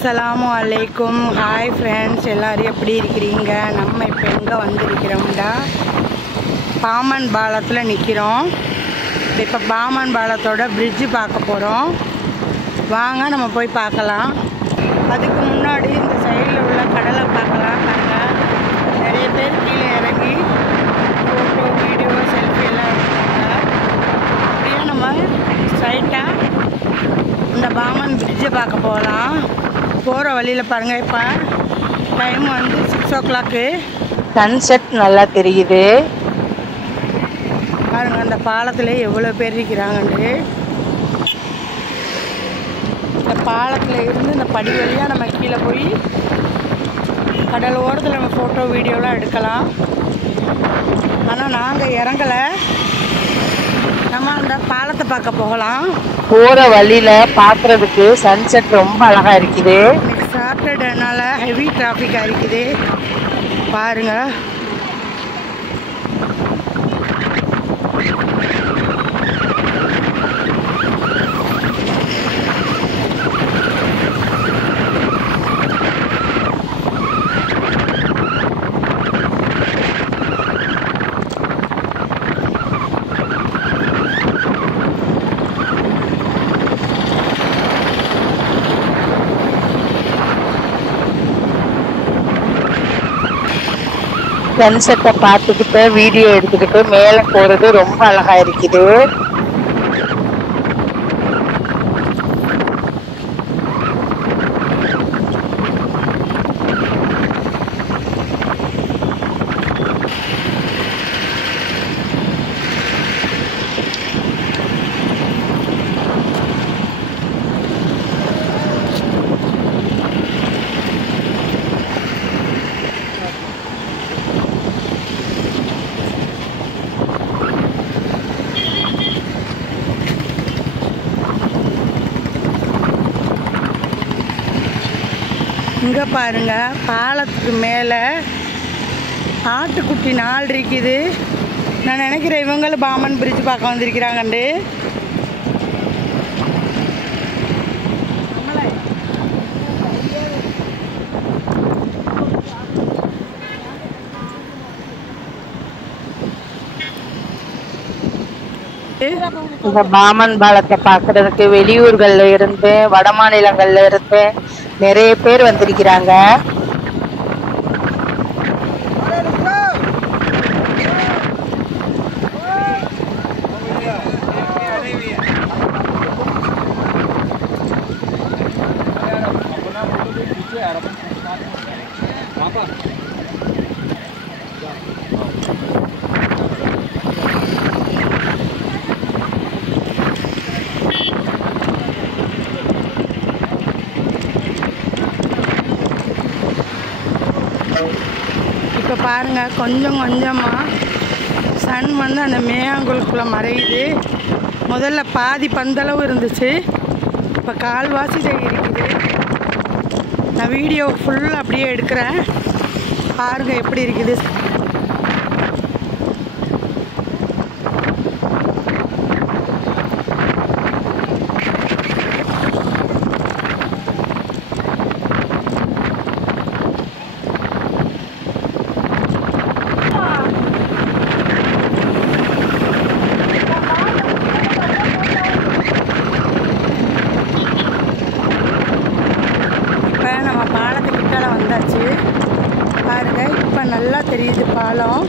அஸ்ஸலாமு அலைக்கும். Hi friends, எல்லோரும் எப்படி இருக்கிறீங்க? நம்ம இப்போ எங்கே வந்திருக்கிறோம்டா, பாமன் பாலத்தில் நிற்கிறோம். இப்போ பாமன் பாலத்தோட பிரிட்ஜு பார்க்க போகிறோம். வாங்க நம்ம போய் பார்க்கலாம். அதுக்கு முன்னாடி இந்த சைடில் உள்ள கடலை பார்க்கலாம். பாருங்கள், நிறைய பேர் கீழே இறங்கி ஃபோட்டோ, வீடியோ, செல்ஃபி எல்லாம் எடுத்தாங்க. அப்படியே நம்ம ஸ்ட்ரைட்டாக இந்த பாமன் பிரிட்ஜை பார்க்க போகலாம். போகிற வழியில் பாருங்கள், இப்போ டைம் வந்து 6 o'clock. சன்செட் நல்லா தெரியுது. பாருங்கள், அந்த பாலத்தில் எவ்வளோ பேர் இருக்கிறாங்கன்னு. இந்த பாலத்தில் இருந்து இந்த படி வழியாக நம்ம கீழே போய் கடல் ஓரத்தில் நம்ம ஃபோட்டோ, வீடியோலாம் எடுக்கலாம். ஆனால் நாங்கள் இறங்கலை, நம்ம அந்த பாலத்தை பார்க்க போகலாம். போற வழியில பாக்குறதுக்கு சன்செட் ரொம்ப அழகா இருக்குது. சாட்டர்டேனால ஹெவி டிராஃபிக்காக இருக்குது பாருங்க. சன்செட்டை பார்த்துக்கிட்டு வீடியோ எடுத்துக்கிட்டு மேலே போறது ரொம்ப அழகா இருக்குது. இங்கே பாருங்க, பாலத்துக்கு மேலே ஆட்டுக்குட்டி 4 இருக்குது. நான் நினைக்கிறேன் இவங்களும் பாமன் பிரிட்ஜ் பார்க்க வந்திருக்கிறாங்கண்டு. இந்த பாமன் பாலத்தை பாக்குறதுக்கு வெளியூர்கள்ல இருந்து, வட மாநிலங்கள்ல இருந்து நிறைய பேர் வந்திருக்கிறாங்க. இப்போ பாருங்கள், கொஞ்சம் கொஞ்சமாக சன் வந்து அந்த மேகங்களுக்குள்ளே மறையுது. முதல்ல பாதி பந்தளவு இருந்துச்சு, இப்போ கால்வாசி இருக்குது. நான் வீடியோ ஃபுல்லாக அப்படியே எடுக்கிறேன், பாருங்கள் எப்படி இருக்குது. நம்ம பாலத்துக்கிட்ட வந்தாச்சு பாருங்க, இப்போ நல்லா தெரியுது பாலம்.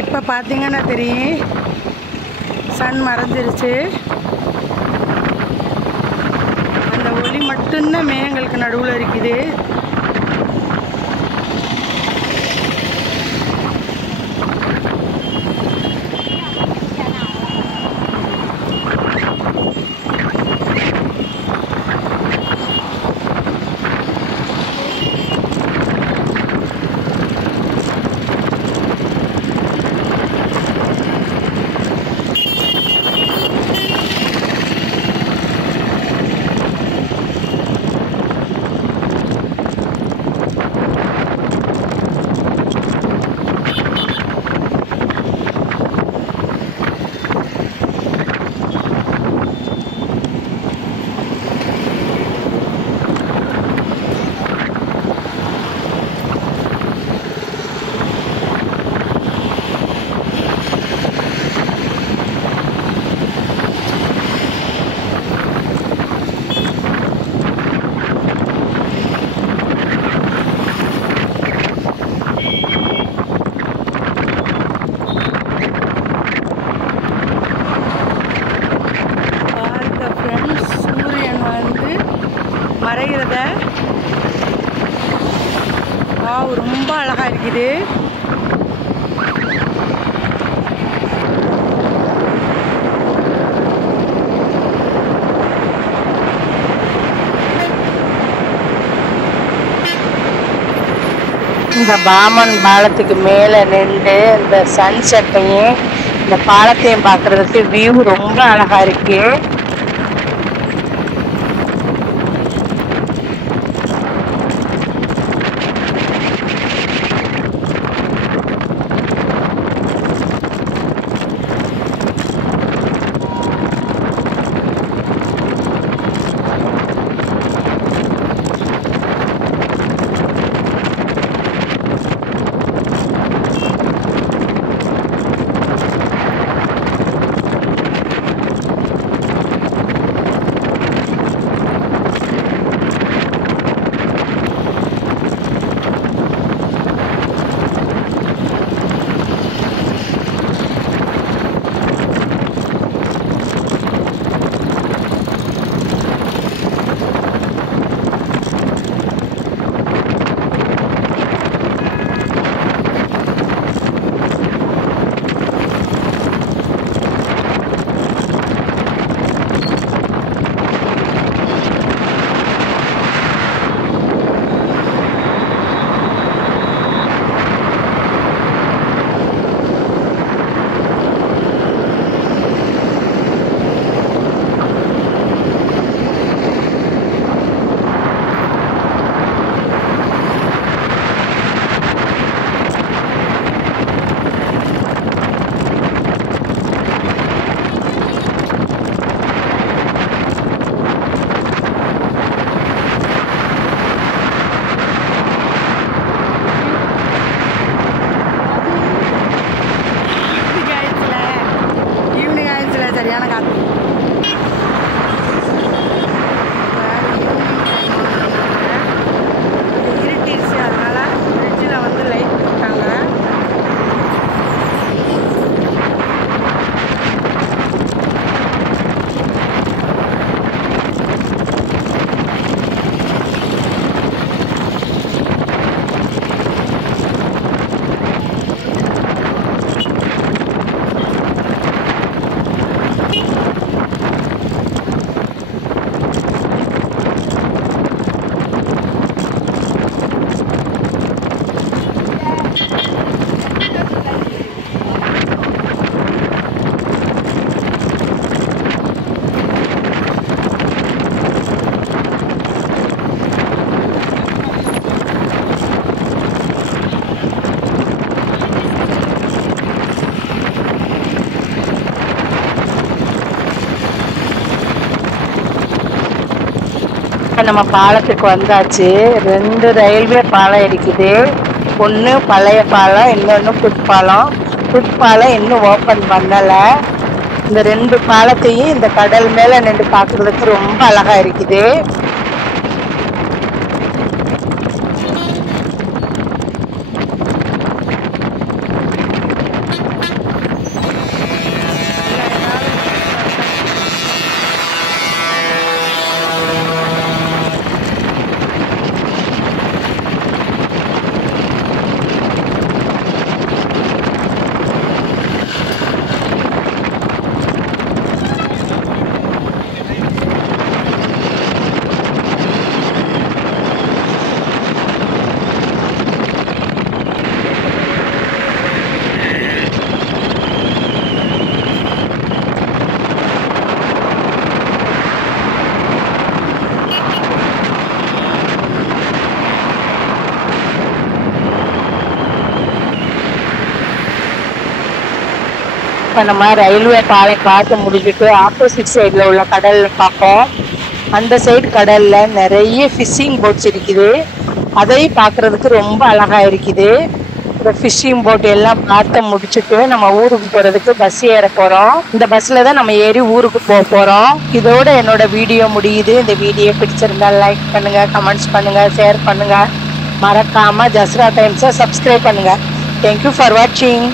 இப்போ பார்த்தீங்கன்னா தெரியும், சன் மறைஞ்சிருச்சு. அந்த ஒளி மட்டும்தான் மேகங்களுக்கு நடுவில் இருக்குது. வரைகிறத. ரொம்ப அழகா இருக்குது. இந்த பாமன் பாலத்துக்கு மேல நின்று இந்த சன்செட்டையும் இந்த பாலத்தையும் பார்க்கறதுக்கு வியூ ரொம்ப அழகா இருக்கு. சரியான காற்று. இருட்டிடுச்சு, அதனால ஃப்ரிட்ஜில் வந்து லைட் போட்டாங்க. நம்ம பாலத்துக்கு வந்தாச்சு. 2 ரயில்வே பாலம் இருக்குது. ஒன்று பழைய பாலம், இன்னொன்று புட்பாலம். புட்பாலம் இன்னும் ஓப்பன் பண்ணலை. இந்த 2 பாலத்தையும் இந்த கடல் மேலே நின்று பார்க்குறதுக்கு ரொம்ப அழகா இருக்குது. இப்போ நம்ம ரயில்வே பாலம் பார்த்து முடிச்சுட்டு ஆப்போசிட் சைடில் உள்ள கடல் பார்ப்போம். அந்த சைடு கடலில் நிறைய ஃபிஷ்ஷிங் போட்ஸ் இருக்குது. அதையும் பார்க்குறதுக்கு ரொம்ப அழகாக இருக்குது. இந்த ஃபிஷ்ஷிங் போட் எல்லாம் பார்த்து முடிச்சுட்டு நம்ம ஊருக்கு போகிறதுக்கு பஸ் ஏற போகிறோம். இந்த பஸ்ஸில் தான் நம்ம ஏறி ஊருக்கு போக போகிறோம். இதோட என்னோட வீடியோ முடியுது. இந்த வீடியோ பிடிச்சிருந்தா லைக் பண்ணுங்கள், கமெண்ட்ஸ் பண்ணுங்கள், ஷேர் பண்ணுங்கள். மறக்காமல் ஜஸ்ரா டைம்ஸை சப்ஸ்கிரைப் பண்ணுங்கள். தேங்க்யூ ஃபார் வாட்சிங்.